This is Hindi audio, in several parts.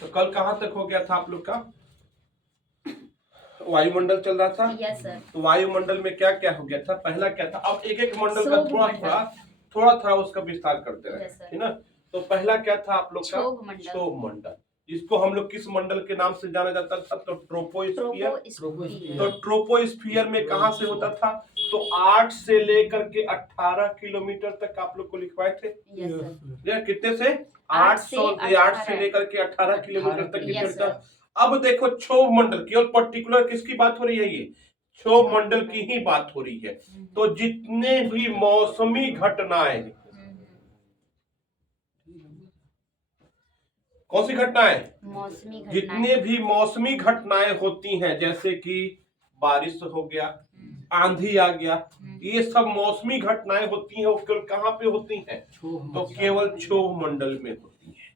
तो कल कहाँ तक हो गया था आप लोग का? वायुमंडल चल रहा था। Yes sir. तो वायुमंडल में क्या क्या हो गया था? पहला क्या था? अब एक एक मंडल का क्षोभ थोड़ा थोड़ा उसका विस्तार करते रहे, यस सर। ठीक ना। तो पहला क्या था आप लोग का? क्षोभ मंडल। क्षोभ मंडल, जिसको हम लोग किस मंडल के नाम से जाना जाता था? तो ट्रोपोस्फियर। तो ट्रोपोस्फियर में कहां से होता था? तो 8 से लेकर के 18 किलोमीटर तक आप लोग को लिखवाए थे। Yes sir. ये कितने से? 8 से 8 से लेकर के 18 किलोमीटर तक यस चलता। सर। अब देखो क्षोभ मंडल की, और पर्टिकुलर किसकी बात हो रही है? ये क्षोभ मंडल की ही बात हो रही है। तो जितने भी मौसमी घटनाएं, कौन सी घटनाएं? मौसमी घटनाएं। जितने भी मौसमी घटनाएं होती हैं, जैसे कि बारिश हो गया, आंधी आ गया, ये सब मौसमी घटनाएं होती हैं। वो केवल कहाँ पे होती हैं? तो केवल क्षोभ मंडल में होती हैं।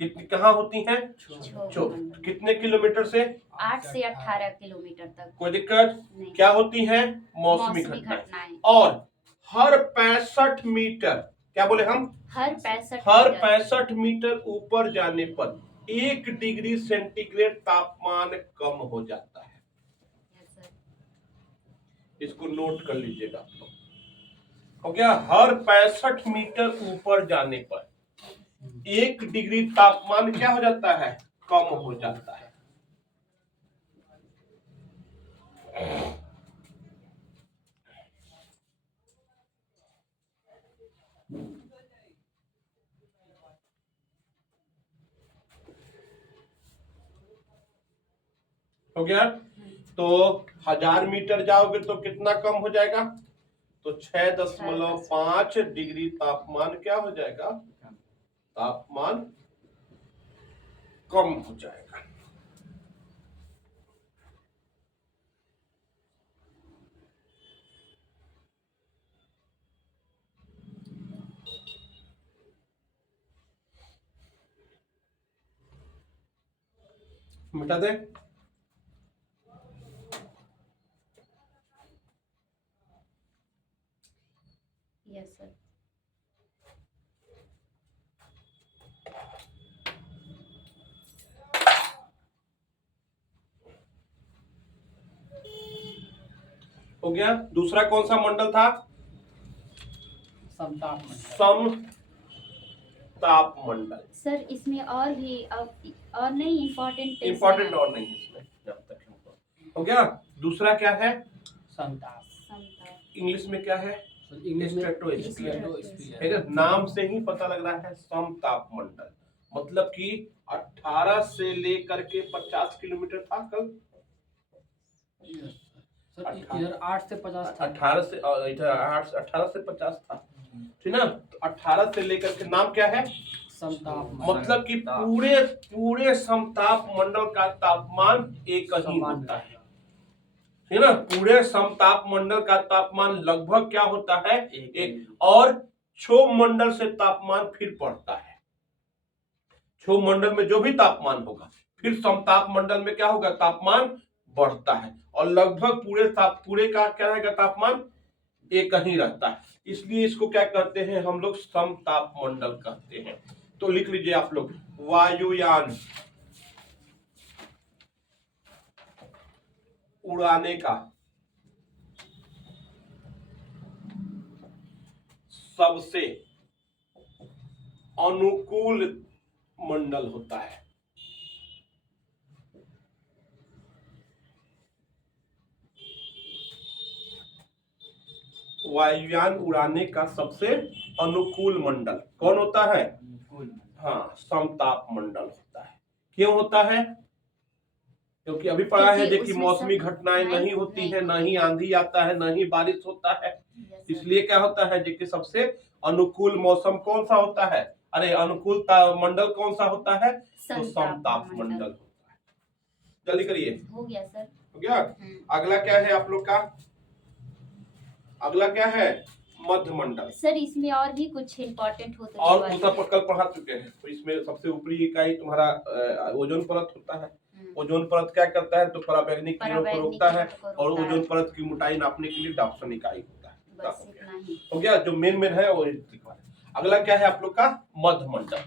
कहाँ होती हैं? क्षोभ। कितने किलोमीटर से? 8 से 18 किलोमीटर तक। कोई दिक्कत? क्या होती हैं? मौसमी घटनाएं। और हर 65 मीटर, क्या बोले हम? हर 65 मीटर ऊपर जाने पर 1 डिग्री सेंटीग्रेड तापमान कम हो जाता है। इसको नोट कर लीजिएगा आप लोग। हो गया? हर 65 मीटर ऊपर जाने पर 1 डिग्री तापमान क्या हो जाता है? कम हो जाता है। हो गया? तो 1000 मीटर जाओगे तो कितना कम हो जाएगा? तो 6.5 डिग्री तापमान क्या हो जाएगा? तापमान कम हो जाएगा। मिटा दे। Yes sir. हो गया? दूसरा कौन सा मंडल था? समताप मंडल। सर इसमें और भी और नहीं इम्पोर्टेंट और नहीं इसमें जब तक हमको। हो गया? दूसरा क्या है? समताप। इंग्लिश में क्या है? स्ट्रेटोस्फियर। नाम से ही पता लग रहा है समताप मंडल, मतलब कि 18 से लेकर के 50 किलोमीटर था कल। इधर 8 से 50 था। 18 से इधर 18 से 50 था, ठीक ना। तो 18 से लेकर के नाम क्या है? समताप। मतलब कि पूरे समताप मंडल का तापमान एक ही होता है, ठीक ना। पूरे समताप मंडल का तापमान लगभग क्या होता है? एक। और क्षोभ मंडल से तापमान फिर बढ़ता है। क्षोभ मंडल में जो भी तापमान होगा, फिर समताप मंडल में क्या होगा? तापमान बढ़ता है। और लगभग पूरे का क्या रहेगा? तापमान एक ही रहता है। इसलिए इसको क्या कहते हैं हम लोग? समताप मंडल कहते हैं। तो लिख लीजिए आप लोग, वायुयान उड़ाने का सबसे अनुकूल मंडल होता है। वायुयान उड़ाने का सबसे अनुकूल मंडल कौन होता है? हाँ, समताप मंडल होता है। क्यों होता है? क्योंकि अभी पढ़ा है जो कि मौसमी घटनाएं नहीं होती है, न ही आंधी आता है, न ही बारिश होता है। इसलिए क्या होता है जो कि सबसे अनुकूल मौसम कौन सा होता है? अरे अनुकूल मंडल कौन सा होता है? तो समताप मंडल होता है। जल्दी करिए। हो गया सर। हो गया? अगला क्या है आप लोग का? अगला क्या है? मध्य मंडल। सर इसमें और भी कुछ इम्पोर्टेंट होता है और उतना कल पढ़ा चुके हैं। तो इसमें सबसे ऊपरी इकाई तुम्हारा ओजोन परत होता है। ओजोन परत क्या करता है? तो पराबैंगनी किरणों को रोकता है। और ओजोन परत की मोटाई नापने के लिए डॉप्सन इकाई होता है। बस इतना ही। हो गया? जो मेन है वो लिखवा। अगला क्या है आप लोग का? मध्य मंडल।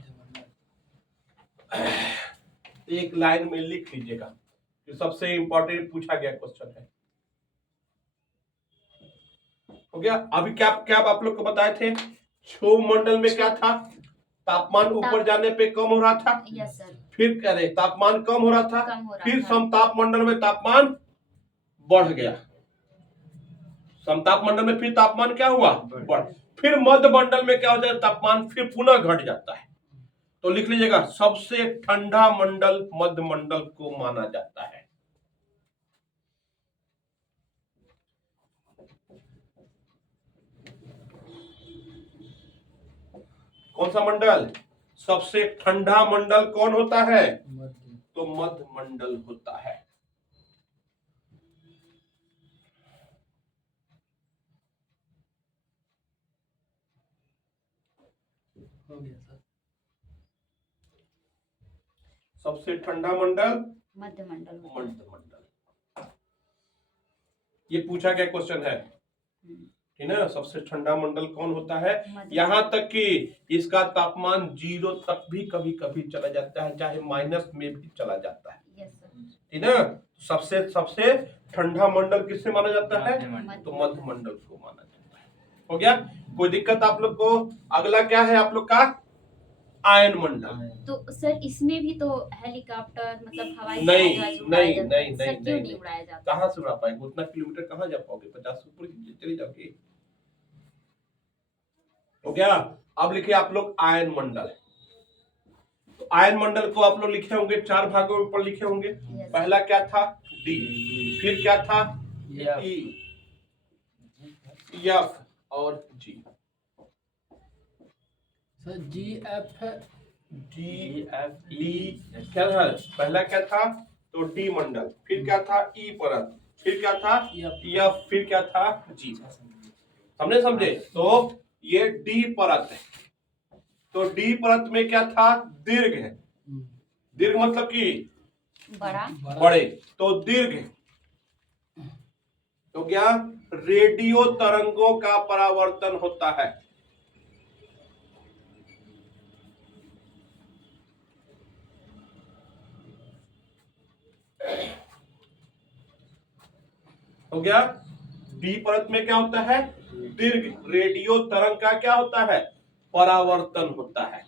एक लाइन में लिख लीजिएगा, ये सबसे इंपॉर्टेंट पूछा गया क्वेश्चन है। हो गया। अभी क्या क्या आप लोग को बताए थे, क्षोभ मंडल में क्या था, तापमान ऊपर जाने पे कम हो रहा था, यस सर, फिर कह रहे तापमान कम हो रहा था, कम हो रहा फिर था। समताप मंडल में तापमान बढ़ गया, समताप मंडल में फिर तापमान क्या हुआ, बढ़, फिर मध्य मंडल में क्या होता है, तापमान फिर पुनः घट जाता है। तो लिख लीजिएगा, सबसे ठंडा मंडल मध्य मंडल को माना जाता है। कौन सा मंडल, सबसे ठंडा मंडल कौन होता है, मध्य। तो मध्य मंडल होता है। हो गया सर। सबसे ठंडा मंडल मध्य मंडल होता मध्य मंडल, ये पूछा गया क्वेश्चन है, है। ठीक है ना। सबसे ठंडा मंडल कौन होता है, मध्य यहाँ तक कि इसका तापमान 0 तक भी कभी कभी चला जाता है, चाहे माइनस में भी चला जाता है, यस सर, ठीक है ना। सबसे सबसे ठंडा मंडल किससे माना जाता है, मध्य तो मध्य मंडल को माना जाता है। हो गया, कोई दिक्कत आप लोग को। अगला क्या है आप लोग का, आयन मंडल। तो सर इसमें भी तो हेलीकॉप्टर मतलब हवाई नहीं, जहाज नहीं, उड़ाया जाता है। नहीं, सर नहीं, क्यों नहीं, नहीं उड़ाया जाता? कहाँ से उड़ा पाएंगे, उतना किलोमीटर कहाँ जा पाओगे, 50 ऊपर चले जाओगे। हो गया। अब लिखिए आप लोग आयन मंडल। तो आयन मंडल को आप लोग लिखे होंगे, 4 भागों में ऊपर लिखे होंगे। Yes. पहला क्या था, डी, फिर क्या था, F. ई, एफ और जी। सर GF डी, डी क्या था, पहला क्या था, तो डी मंडल, फिर क्या था, ई परत, फिर क्या था, एफ, फिर क्या था, जी। हमने समझे। तो ये डी परत है, तो डी परत में क्या था, दीर्घ है, दीर्घ मतलब कि बड़ा, बड़े, तो दीर्घ तो क्या, रेडियो तरंगों का परावर्तन होता है। हो गया। डी परत में क्या होता है, दीर्घ रेडियो तरंग का क्या होता है, परावर्तन होता है।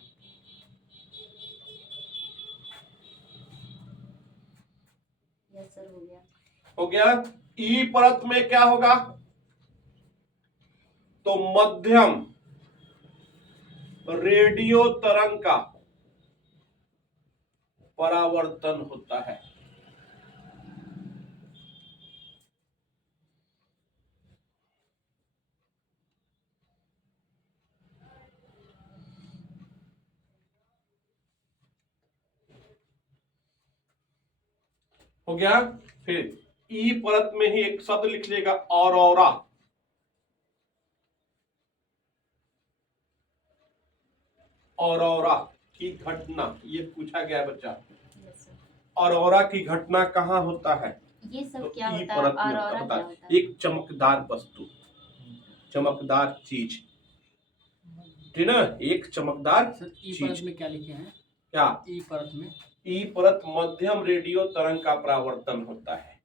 यस सर, हो गया। हो गया। ई परत में क्या होगा, तो मध्यम रेडियो तरंग का परावर्तन होता है। हो गया। फिर ई परत में ही एक शब्द लिख लीजिएगा, ऑरोरा। ऑरोरा की घटना, ये पूछा गया है बच्चा, यस सर, ऑरोरा की घटना कहाँ होता है, ये सब तो क्या ई होता है, परत में ऑरोरा होता क्या है। होता है? एक चमकदार वस्तु, चमकदार चीज, ठीक ना, एक चमकदार सर ई चीज। परत में क्या लिखे हैं? क्या, ई परत में ई परत मध्यम रेडियो तरंग का परावर्तन होता है।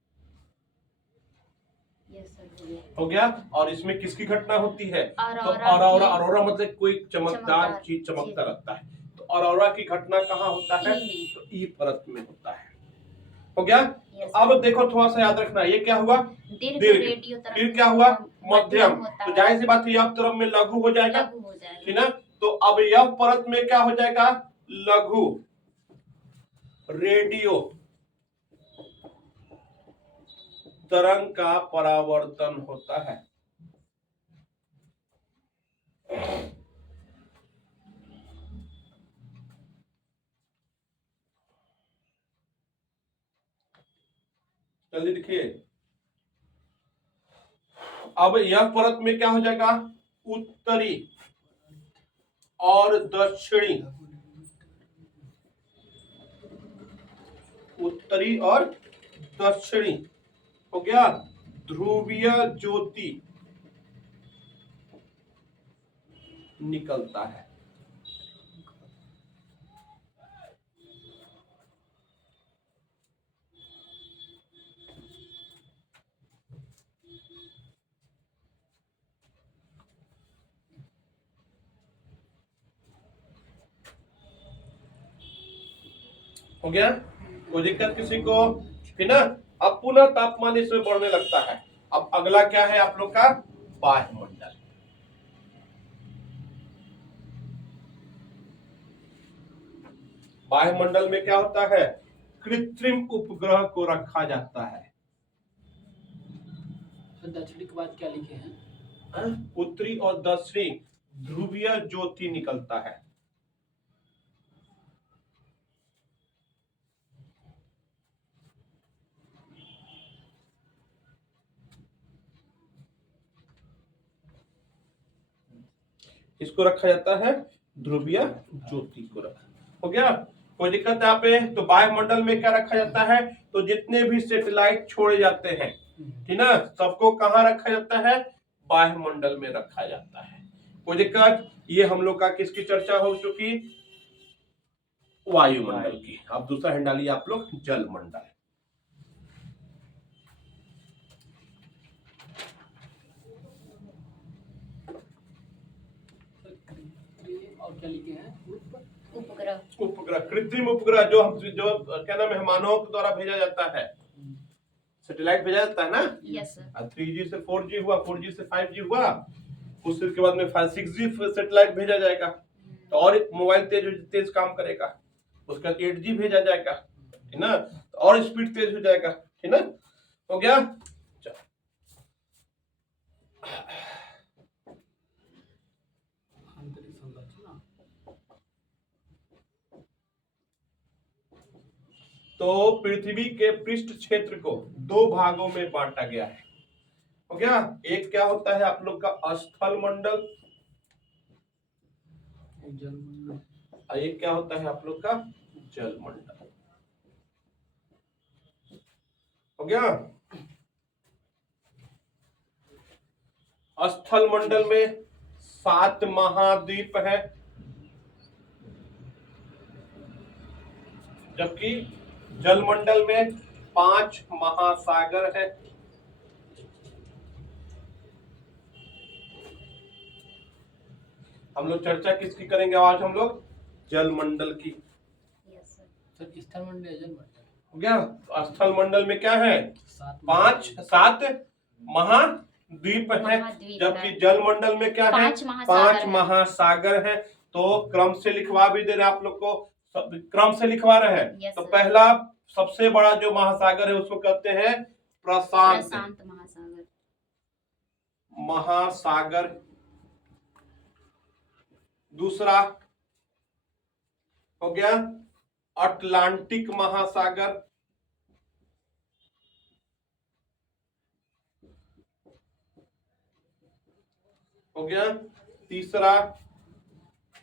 यस सर, हो गया। हो गया। और इसमें किसकी घटना होती है, तो ऑरोरा ऑरोरा, की- ऑरोरा मतलब कोई चमकदार चमकदार चीज चमकता चीज। रहता है। तो ऑरोरा की घटना कहाँ होता है, ई में। तो ई परत में होता है। हो गया। यस तो अब सर। देखो थोड़ा सा याद रखना, ये क्या हुआ, दीर्घ दीर्घ, रेडियो तरंग फिर क्या हुआ, मध्यम, होता तो है, जाहिर सी बात है यह तरफ में लघु हो जाएगा, लघु हो ठीक जाएगा। ना। तो अब यह परत में क्या हो जाएगा, लघु रेडियो तरंग का परावर्तन होता है। जल्दी देखिए। अब यह परत में क्या हो जाएगा, उत्तरी और दक्षिणी, उत्तरी और दक्षिणी, हो गया, ध्रुवीय ज्योति निकलता है। हो गया, कोई दिक्कत किसी को? है ना। अब पुनः तापमान इसमें बढ़ने लगता है। अब अगला क्या है आप लोग का? वायुमंडल। वायुमंडल में क्या होता है? कृत्रिम उपग्रह को रखा जाता है। दक्षिणी के बाद क्या लिखे हैं? उत्तरी और दक्षिणी ध्रुवीय ज्योति निकलता है। इसको रखा जाता है ध्रुवीय ज्योति को हो गया, कोई दिक्कत यहाँ पे? तो वायुमंडल में क्या रखा जाता है? तो जितने भी सैटेलाइट छोड़े जाते हैं, ठीक ना, सबको कहाँ रखा जाता है? वायुमंडल में रखा जाता है। कोई दिक्कत? ये हम लोग का किसकी चर्चा हो चुकी? वायुमंडल की। अब दूसरा हैंड डालिए आप लोग, जलमंडल। और क्या लिखे हैं? उपग्रह। उपग्रह, कृत्रिम उपग्रह, जो क्या नाम है, मानव के द्वारा भेजा जाता है। सैटेलाइट भेजा जाता है ना। Yes sir. 3G से 4G हुआ, 4G से 5G हुआ, उसके बाद में 6G सैटेलाइट भेजा जाएगा, तो और मोबाइल तेज काम करेगा। उसके बाद 8G भेजा जाएगा, है ना, तो और स्पीड तेज हो जाएगा, है ना। हो गया। आंतरिक संरचना। तो पृथ्वी के पृष्ठ क्षेत्र को दो भागों में बांटा गया है। हो गया, एक क्या होता है आप लोग का? स्थल मंडल, जलमंडल। और एक क्या होता है आप लोग का? जलमंडल। हो गया। स्थल मंडल में 7 महाद्वीप है, जबकि जलमंडल में 5 महासागर है। हम लोग चर्चा किसकी करेंगे आज? हम लोग जलमंडल की। Yes sir. सर स्थलमंडल या जलमंडल? हो गया। तो स्थल मंडल में क्या है? 7 7 महाद्वीप है, महाद्वीप जबकि है। जलमंडल में क्या है? 5 महासागर 5 है। महासागर है। तो क्रम से लिखवा भी दे रहे हैं आप लोग को, क्रम से लिखवा रहे हैं। Yes, तो sir. पहला सबसे बड़ा जो महासागर है उसको कहते हैं प्रशांत महासागर। महासागर। दूसरा हो गया अटलांटिक महासागर। हो गया। तीसरा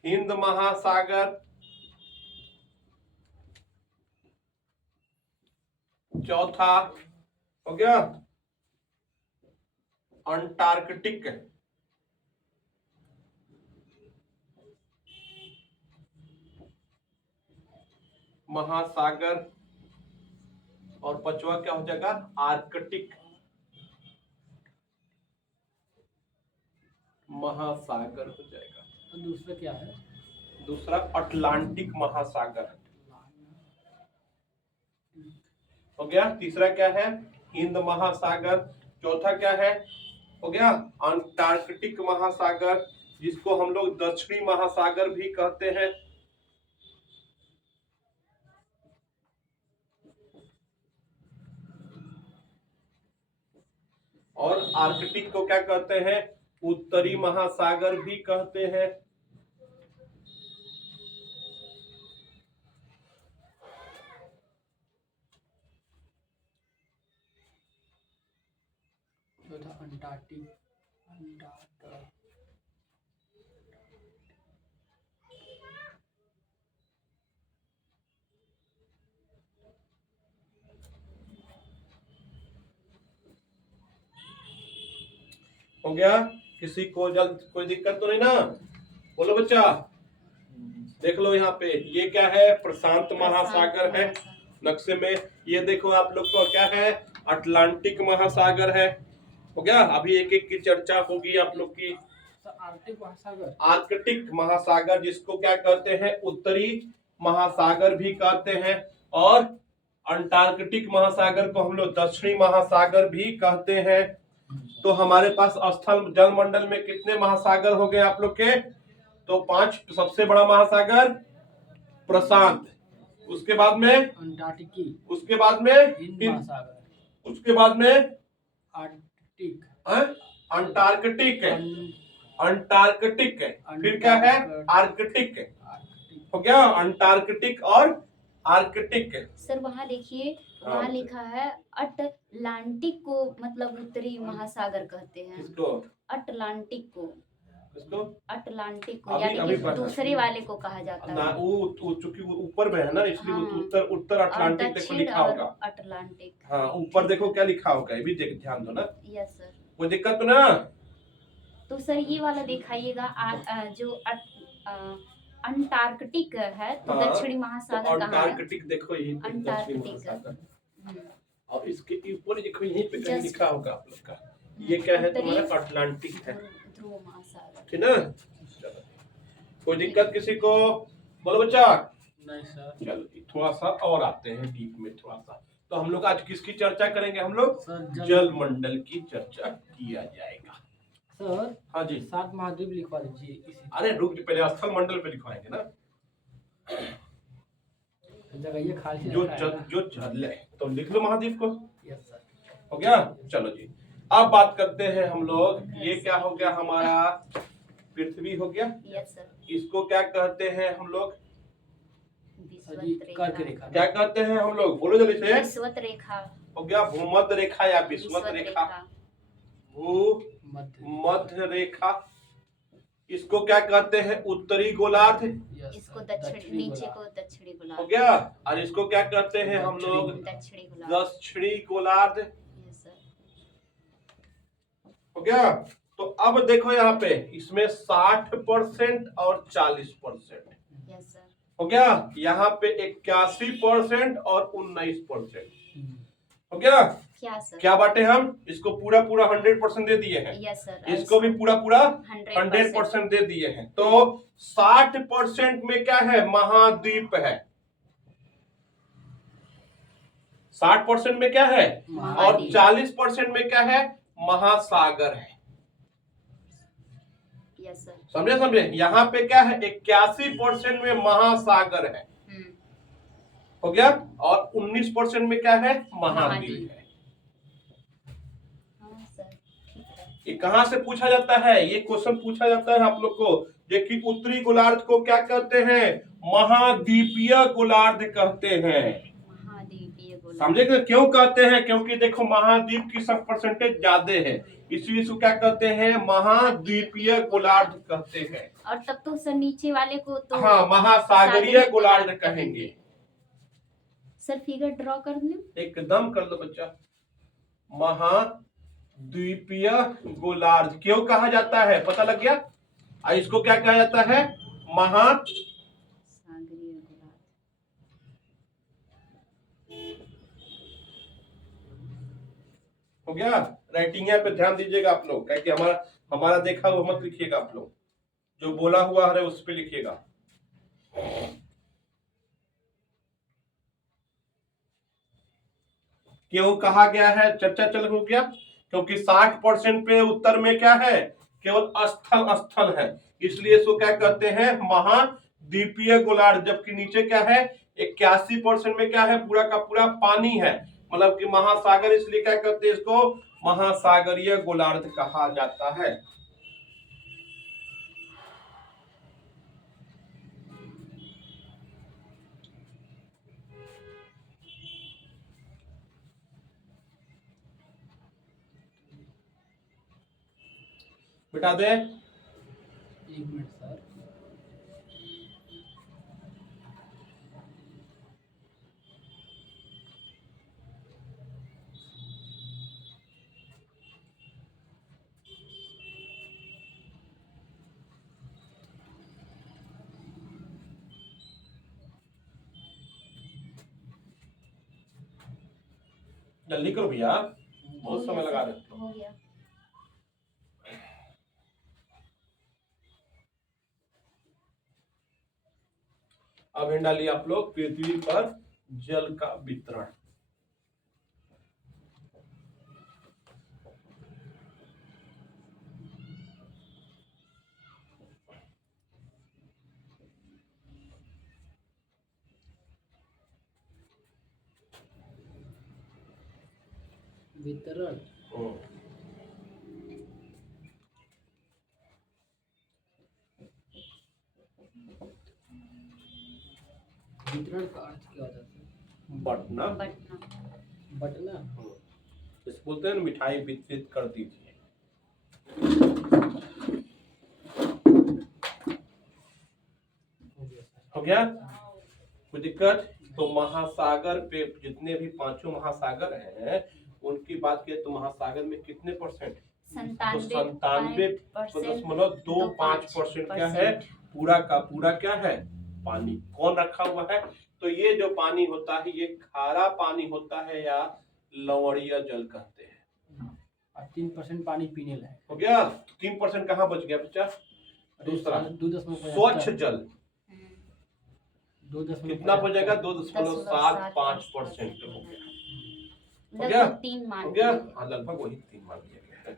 हिंद महासागर। चौथा हो गया अंटार्कटिक महासागर, और पांचवा क्या हो जाएगा? आर्कटिक महासागर हो जाएगा। और दूसरा क्या है? दूसरा अटलांटिक महासागर हो गया। तीसरा क्या है? हिंद महासागर। चौथा क्या है? हो गया अंटार्कटिक महासागर, जिसको हम लोग दक्षिणी महासागर भी कहते हैं। और आर्कटिक को क्या कहते हैं? उत्तरी महासागर भी कहते हैं। चौथा अंटार्कटिक। हो गया। किसी को जल्द कोई दिक्कत तो नहीं ना? बोलो बच्चा, देख लो यहाँ पे ये क्या है? प्रशांत महासागर है नक्शे में। ये देखो आप लोग को क्या है? अटलांटिक महासागर है। हो गया। अभी एक एक की चर्चा होगी आप लोग की। आर्कटिक महासागर। आर्कटिक महासागर जिसको क्या कहते हैं? उत्तरी महासागर भी कहते हैं। और अंटार्कटिक महासागर को हम लोग दक्षिणी महासागर भी कहते हैं। तो हमारे पास स्थल जलमंडल में कितने महासागर हो गए आप लोग के? तो 5। सबसे बड़ा महासागर प्रशांत, उसके बाद में अंटार्कटिकी, उसके बाद में हिंद महासागर, उसके बाद में आर्कटिक, अंटार्कटिक है, अंटार्कटिक है, फिर क्या है? आर्कटिक है। हो गया अंटार्कटिक और आर्कटिक है। सर वहाँ देखिए, हाँ, वहाँ लिखा है अटलांटिक को मतलब उत्तरी महासागर कहते हैं। किसको? अटलांटिक को, किसको? अटलांटिक को, अभी- यानी अभी कि पढ़ा। दूसरे वाले को कहा जाता ना है। वो चूंकि वो ऊपर में है ना, इसलिए वो हाँ। उत्तर उत्तर और अटलांटिक देखो दक्षिण लिखा और होगा। अटलांटिक। हाँ, ऊपर देखो क्या लिखा होगा, ये भी ध्यान दो ना। Yes sir. कोई दिक्कत तो ना? तो सर ये वाला दिखाइएगा, जो अंटार्कटिक है तो हाँ, दक्षिणी तो महासागर कहाँ है? अंटार्कटिक देखो यही पे दक्षिणी अंटार्कटिक। महासागर, हम्म, और इसके ऊपर देखो यहीं पे कहीं Just- लिखा होगा आप लोग का। ये क्या है? उत्तरी तुम्हारा अटलांटिक है, ध्रुव महासागर। ठीक ना? चलो, कोई दिक्कत किसी को? बोलो बच्चा। नहीं सर। चलो थोड़ा सा और आते हैं डीप में थोड़ा सा। तो हम लोग आज किसकी चर्चा करेंगे? हम लोग सर जल मंडल की चर्चा किया जाएगा। सर हाँ जी। 7 महाद्वीप लिखवा दीजिए इसी अरे रुक, पहले स्थल मंडल पे लिखवाएंगे ना, जगह ये खाली जो रखा है ना। जो चल है तो लिख लो महाद्वीप को। Yes sir. हो गया? चलो जी, अब बात करते हैं हम लोग। ये क्या हो गया? हमारा पृथ्वी हो गया। Yes sir. इसको क्या कहते हैं हम लोग? सर जी कर्क रेखा। क्या कहते हैं हम लोग? बोलो जल्दी से। विषुवत रेखा। हो गया भूमध्य रेखा या विषुवत रेखा। मध्य रेखा। इसको क्या कहते हैं? उत्तरी गोलार्ध। इसको दक्षिण, नीचे को दक्षिणी हो गोलार्ध। गया? और इसको क्या कहते हैं हम लोग? दक्षिणी गोलार्ध। दक्षिणी गोलार्ध। Yes sir. हो गया? तो अब देखो यहाँ पे इसमें 60% और 40%। Yes sir. हो गया? यहाँ पे 81% और 19%। हो गया? क्या सर? क्या बांटे हम? इसको पूरा पूरा 100% दे दिए हैं। Yes sir. इसको भी पूरा पूरा 100% 100% दे दिए हैं। तो 60% में क्या है? महाद्वीप है। 60% में क्या है? और महाद्वीप। 40% में क्या है? महासागर है। Yes sir. समझे समझे? यहाँ पे क्या है? 81% में महासागर है। हो गया? और 19% में क्या है? महाद्वीप है। हाँ सर, ठीक है। ये कहाँ से पूछा जाता है? ये क्वेश्चन पूछा जाता है आप लोग को। देखिए उत्तरी गोलार्ध को क्या कहते हैं? महाद्वीपीय गोलार्ध कहते हैं। महाद्वीपीय गोलार्ध। समझे कि क्यों कहते हैं? क्योंकि देखो महाद्वीप की सब परसेंटेज ज्यादा है, इसलिए इसको क्या कहते हैं? महाद्वीपीय गोलार्ध कहते हैं। और तब तो सर नीचे वाले को तो हाँ, महासागरीय गोलार्ध कहेंगे। सर फिगर ड्रॉ कर दूं? एकदम कर लो बच्चा। महाद्वीपीय गोलार्ध क्यों कहा जाता है? पता लग गया? और इसको क्या कहा जाता है? सागरीय गोलार्ध। हो गया? राइटिंग पे ध्यान दीजिएगा आप लोग, क्योंकि हमारा देखा हुआ मत लिखिएगा आप लोग, जो बोला हुआ है उस पे लिखिएगा। क्यों कहा गया है? चर्चा चल हो गया। क्योंकि 60% पे उत्तर में क्या है? केवल स्थल है, इसलिए इसको क्या कहते हैं? महाद्वीपीय गोलार्ध। जबकि नीचे क्या है? 81% में क्या है? पूरा का पूरा पानी है, मतलब कि महासागर, इसलिए क्या कहते हैं इसको? महासागरीय गोलार्ध कहा जाता है। बिठा दे। 1 मिनट सर। जल्दी करो भैया, बहुत समय लगा रहे हो। हो गया। अब डालिए आप लोग पृथ्वी पर जल का वितरण। वितरण। वितरण का अर्थ क्या होता है? बंटना। बटना। जैसे बोलते हैं ना, मिठाई वितरित कर दीजिए। हो गया? कोई दिक्कत? तो महासागर पे जितने भी पांचों महासागर हैं उनकी बात किया तो महासागर में कितने परसेंट? तो 97.25% क्या है? पूरा का पूरा क्या है? पानी। कौन रखा हुआ है? तो ये जो पानी होता है ये खारा पानी होता है या लवणीय जल कहते हैं। और 3% पानी पीने लायक। हो गया? 3% कहाँ बच गया बच्चा? दूसरा 2.75 स्वच्छ जल 2.75 कितना बचेगा? 2.75% हो गया। लगभग 3 मान हो गया? हाँ, लगभग वही 3 मान लिया गया है।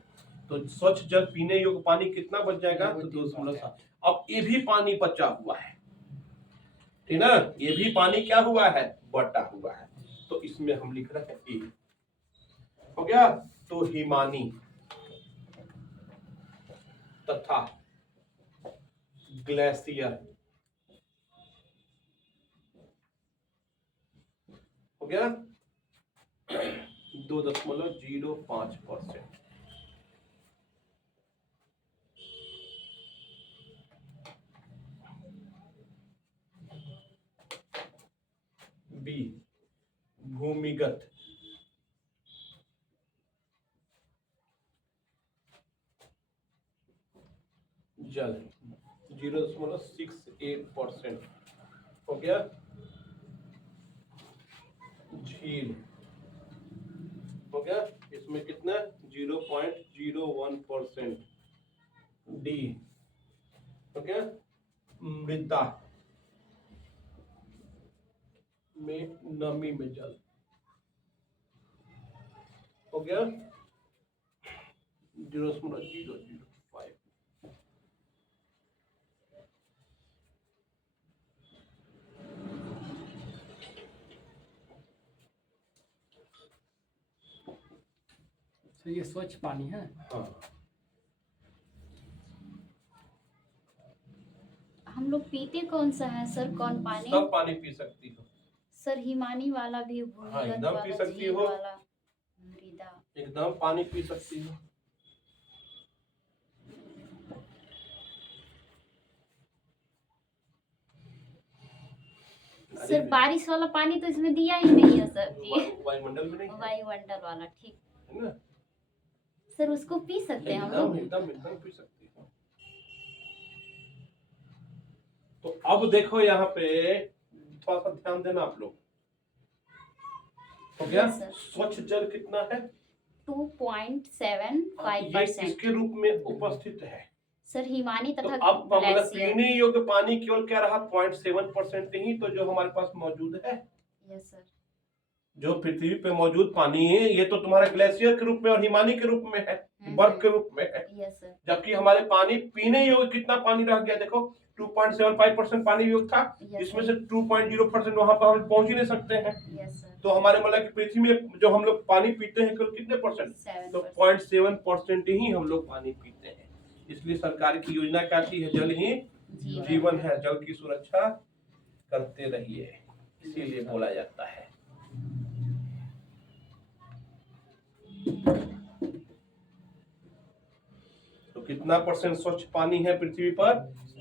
तो स्वच्छ जल पीने योग्य पानी कितना बच जाएगा? तो 2.7। अब ये भी पानी बचा हुआ है, ठीक ना? ये भी पानी क्या हुआ है? बटा हुआ है। तो इसमें हम लिख रहे हैं ए। हो गया? तो हिमानी तथा ग्लेशियर हो गया 2.05%। बी भूमिगत जल 0.68% हो गया। झील हो गया, इसमें कितना? 0.01%। डी हो गया मृदा में नमी में जल हो गया 0.005। तो ये स्वच्छ पानी है। हाँ, हम लोग पीते कौन सा है सर? कौन पानी? सब पानी पी सकती हो। सर हिमानी वाला भी, हाँ, भूमिगत एकदम वाला, पी सकती झील हो। वाला, मृदा। एकदम पानी पी सकती हो। सर बारिश वाला पानी तो इसमें दिया ही नहीं है सर जी। वायुमंडल में नहीं है? वायुमंडल वाला, ठीक है ना? सर। उसको पी सकते हैं हम एकदम लोग? एकदम पी सकती हो। तो अब देखो यहाँ पे थोड़ा सा ध्यान देना आप लोग। हो गया? Yes, sir. स्वच्छ जल कितना है? 2.75%। ये किसके रूप में उपस्थित है? सर हिमानी तो तथा अब मतलब ग्लेशियर। पीने योग्य पानी केवल क्या रहा? 0.7% ही तो जो हमारे पास मौजूद है। Yes sir. जो पृथ्वी पे मौजूद पानी है ये तो तुम्हारे ग्लेशियर के रूप में और हिमानी के रूप में है, बर्फ के रूप में है। Yes sir. जबकि हमारे पानी पीने योग्य कितना पानी रह गया? देखो 2.75% पानी योग्य था, जिसमें से 2.0% वहां पर हम पहुंच ही नहीं सकते हैं। Yes sir. तो हमारे मतलब कि पृथ्वी में जो हम लोग पानी पीते हैं केवल कितने परसेंट? तो 0.7% ही हम लोग पानी पीते हैं। इसलिए सरकार की योजना क्या थी है? जल ही जीवन है, जल की सुरक्षा करते रहिए, इसीलिए बोला जाता है। तो कितना परसेंट स्वच्छ पानी है पृथ्वी पर?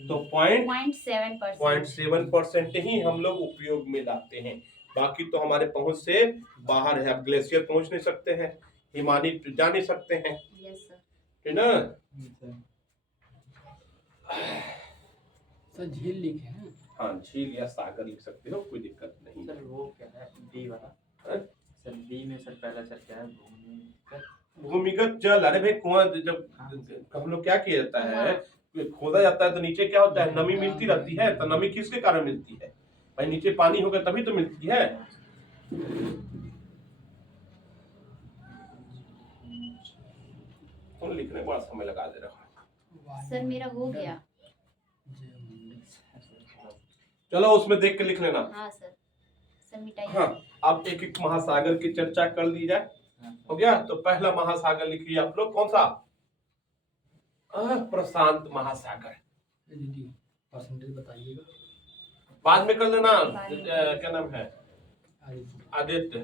तो 0.7% ही हम लोग उपयोग में लाते हैं। बाकी तो हमारे पहुंच से बाहर है। अब ग्लेशियर पहुंच नहीं सकते हैं, हिमानी जा नहीं सकते हैं, है ना? सर झील लिखे हैं। हाँ, झील या सागर लिख सकते हो, कोई दिक्कत नहीं। सर वो क्या है डी वाला? सर डी में सर पहला सर क्या है? भूमिगत जल। अरे भाई कुआं जब हम लोग क्या किया जाता है, खोदा जाता है तो नीचे क्या होता है? नमी मिलती रहती है। तो नमी किसके कारण मिलती है भाई? नीचे पानी होगा तभी तो मिलती है। तुम लिखने में बड़ा समय लगा दे रहा हो। सर मेरा हो गया। चलो उसमें देख के लिख लेना। हाँ सर। सर मिटाइए। हाँ, अब एक एक महासागर की चर्चा कर ली जाए। हो गया? तो पहला महासागर लिखिए आप लोग, कौन सा? प्रशांत महासागर। दीदी परसेंटेज बताइएगा। बाद में कर लेना। बाद में। क्या नाम है? आदित्य। आदित्य।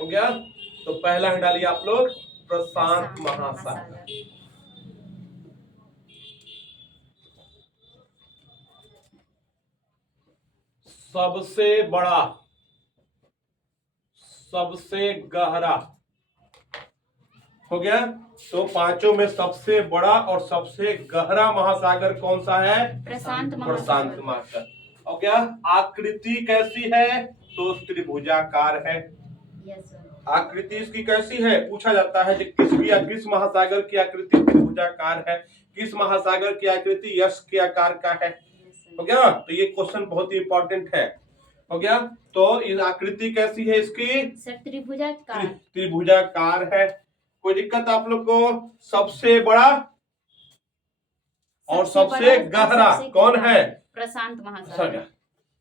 हो गया? तो पहला है डालिए आप लोग प्रशांत महासागर। सबसे बड़ा, सबसे गहरा। हो गया? तो पांचों में सबसे बड़ा और सबसे गहरा महासागर कौन सा है? प्रशांत प्रशांत महासागर। महासागर। हो गया? आकृति कैसी है? तो त्रिभुजाकार है। Yes sir. आकृति इसकी कैसी है? पूछा जाता है कि किस महासागर की आकृति त्रिभुजाकार है, किस महासागर की आकृति यश के आकार का है। हो गया? तो ये क्वेश्चन बहुत ही इंपॉर्टेंट है। हो गया? तो इस आकृति कैसी है इसकी? सर त्रिभुजाकार। त्रिभुजाकार है। कोई दिक्कत आप लोग को? सबसे बड़ा और सबसे गहरा कौन है? प्रशांत महासागर।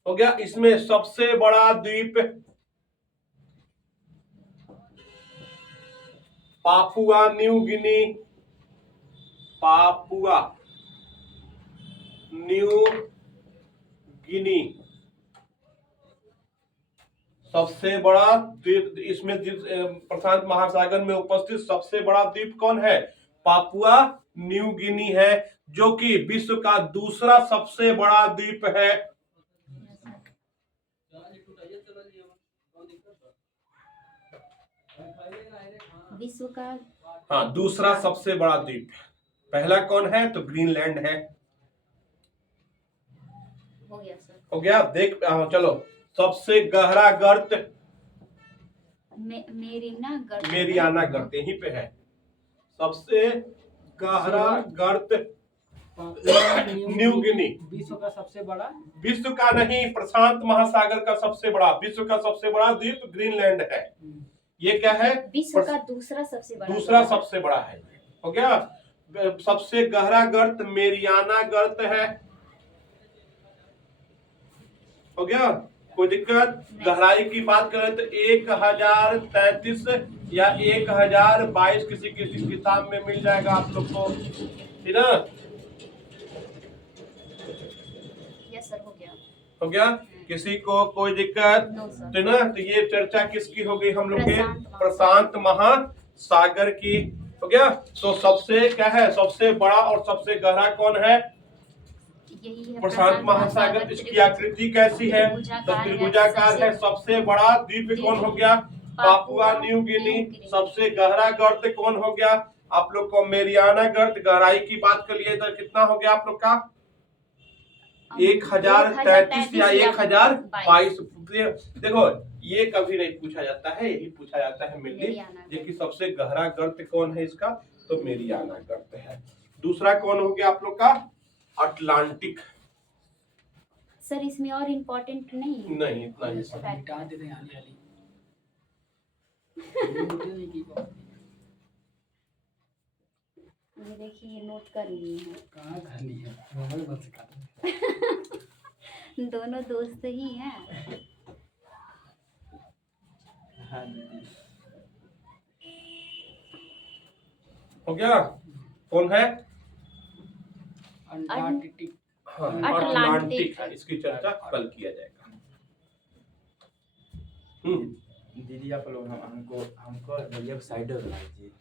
हो गया? इसमें सबसे बड़ा द्वीप Papua New Guinea, Papua New Guinea सबसे बड़ा द्वीप। इसमें प्रशांत महासागर में उपस्थित सबसे बड़ा द्वीप कौन है? पापुआ न्यू गिनी है, जो कि विश्व का दूसरा सबसे बड़ा द्वीप है। विश्व का हाँ, दूसरा सबसे बड़ा द्वीप। पहला कौन है? तो ग्रीनलैंड है। हो गया सर। हो गया? देख चलो, सबसे गहरा गर्त मेरियाना गर्त यहीं पे है। सबसे गहरा गर्त न्यू गिनी। विश्व का सबसे बड़ा, विश्व का नहीं, प्रशांत महासागर का सबसे बड़ा, विश्व का सबसे बड़ा द्वीप ग्रीनलैंड है। ये क्या है? विश्व का दूसरा सबसे बड़ा। दूसरा सबसे बड़ा है। हो गया? सबसे गहरा गर्त मेरियाना गर्त है। हो गया? कोई दिक्कत? गहराई की बात करें तो 1033 या 1022 किसी किसी किताब में मिल जाएगा आप लोग को, ठीक है? Yes sir. हो गया। हो गया? किसी को कोई दिक्कत? No sir. तो ना, तो ये चर्चा किसकी हो गई हम लोग के? प्रशांत प्रशांत महासागर की। हो गया? तो सबसे क्या है? सबसे बड़ा और सबसे गहरा कौन है? यही है प्रशांत महासागर। इसकी आकृति कैसी है? तो त्रिभुजाकार है। सबसे बड़ा द्वीप कौन हो गया? Papua New Guinea. सबसे गहरा गर्त कौन हो गया? आप लोग को मेरियाना गर्त। गहराई की बात कर लिए तो कितना हो गया आप लोग का? 1033 या 1022। देखो, ये कभी नहीं पूछा जाता है, यही पूछा जाता है मेनली, ये कि सबसे गहरा गर्त कौन है इसका? तो मेरियाना गर्त है। दूसरा कौन हो गया आप लोग का? अटलांटिक। सर इसमें और इम्पोर्टेंट नहीं। नहीं, इतना ही। मिटा दे रहे हैं आली आली। ये देखिए, ये नोट कर लिए हैं। कहाँ कर लिए? मोबाइल बंद से कर। दोनों दोस्त ही हैं। हाँ दीदी। हो गया? कौन है? अंटार्कटिक। हाँ, अटलांटिक। इसकी चर्चा कल किया जाएगा। दीदी आप लोग हमको हमको भैया को साइड बना दीजिए।